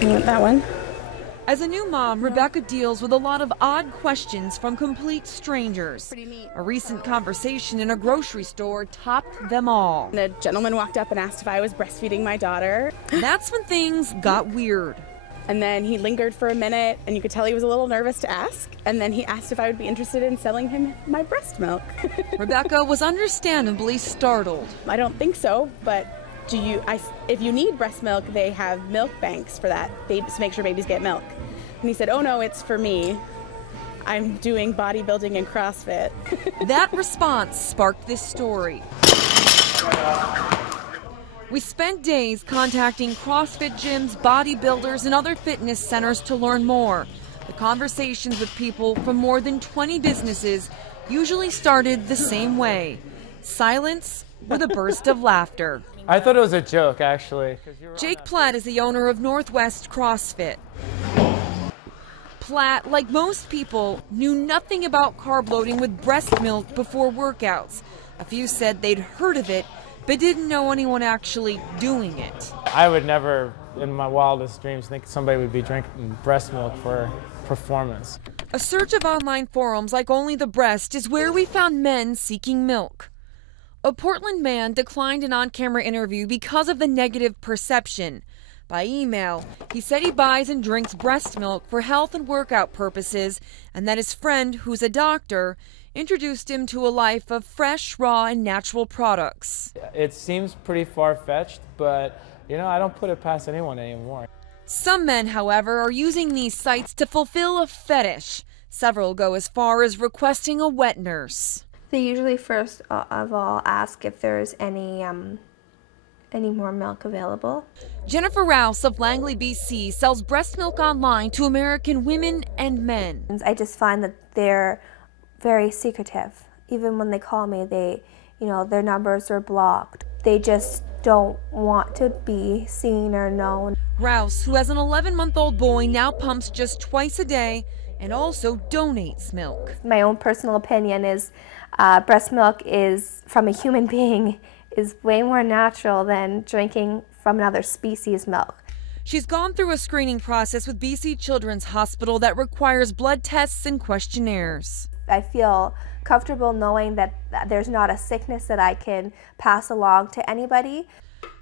You want that one? As a new mom, Rebecca deals with a lot of odd questions from complete strangers. A recent conversation in a grocery store topped them all. And a gentleman walked up and asked if I was breastfeeding my daughter. That's when things got weird. And then he lingered for a minute, and you could tell he was a little nervous to ask. And then he asked if I would be interested in selling him my breast milk. Rebecca was understandably startled. I don't think so, but if you need breast milk, they have milk banks for that, to make sure babies get milk. And he said, oh no, it's for me. I'm doing bodybuilding and CrossFit. That response sparked this story. We spent days contacting CrossFit gyms, bodybuilders, and other fitness centers to learn more. The conversations with people from more than 20 businesses usually started the same way. Silence with a burst of laughter. I thought it was a joke, actually. Jake Platt is the owner of Northwest CrossFit. Platt, like most people, knew nothing about carb loading with breast milk before workouts. A few said they'd heard of it, but didn't know anyone actually doing it. I would never, in my wildest dreams, think somebody would be drinking breast milk for performance. A search of online forums like Only the Breast is where we found men seeking milk. A Portland man declined an on-camera interview because of the negative perception. By email, he said he buys and drinks breast milk for health and workout purposes, and that his friend, who's a doctor, introduced him to a life of fresh, raw, and natural products. It seems pretty far-fetched, but, I don't put it past anyone anymore. Some men, however, are using these sites to fulfill a fetish. Several go as far as requesting a wet nurse. They usually first of all ask if there's any more milk available. Jennifer Rouse of Langley, BC sells breast milk online to American women and men. I just find that they're very secretive. Even when they call me, their numbers are blocked. They just don't want to be seen or known. Rouse, who has an 11-month-old boy, now pumps just twice a day and also donates milk. My own personal opinion is breast milk is, from a human being, is way more natural than drinking from another species' milk. She's gone through a screening process with BC Children's Hospital that requires blood tests and questionnaires. I feel comfortable knowing that there's not a sickness that I can pass along to anybody.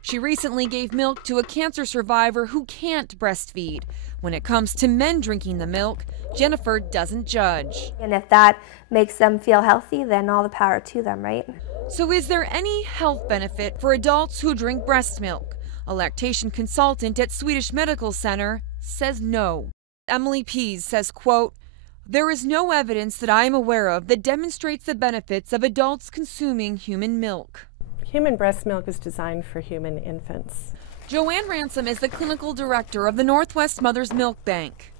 She recently gave milk to a cancer survivor who can't breastfeed. When it comes to men drinking the milk, Jennifer doesn't judge. And if that makes them feel healthy, then all the power to them, right? So is there any health benefit for adults who drink breast milk? A lactation consultant at Swedish Medical Center says no. Emily Pease says, quote, "There is no evidence that I am aware of that demonstrates the benefits of adults consuming human milk." Human breast milk is designed for human infants. Joanne Ransom is the clinical director of the Northwest Mother's Milk Bank.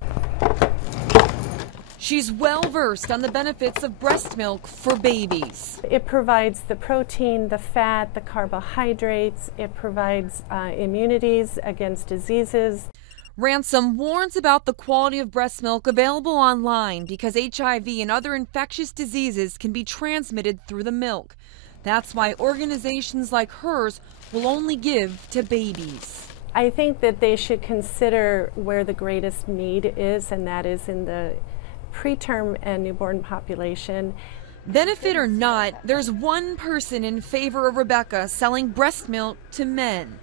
She's well versed on the benefits of breast milk for babies. It provides the protein, the fat, the carbohydrates. It provides immunities against diseases. Ransom warns about the quality of breast milk available online because HIV and other infectious diseases can be transmitted through the milk. That's why organizations like hers will only give to babies. I think that they should consider where the greatest need is, and that is in the preterm and newborn population. Benefit or not, there's one person in favor of Rebecca selling breast milk to men.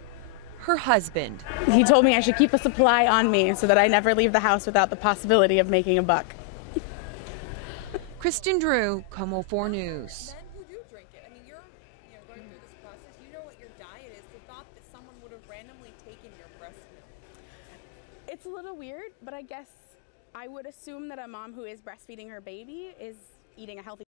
Her husband. He told me I should keep a supply on me so that I never leave the house without the possibility of making a buck. Kristen Drew, Como 4 News. Men who do drink it, I mean, you're going through this process, you know what your diet is. The thought that someone would have randomly taken your breast milk. It's a little weird, but I guess I would assume that a mom who is breastfeeding her baby is eating a healthy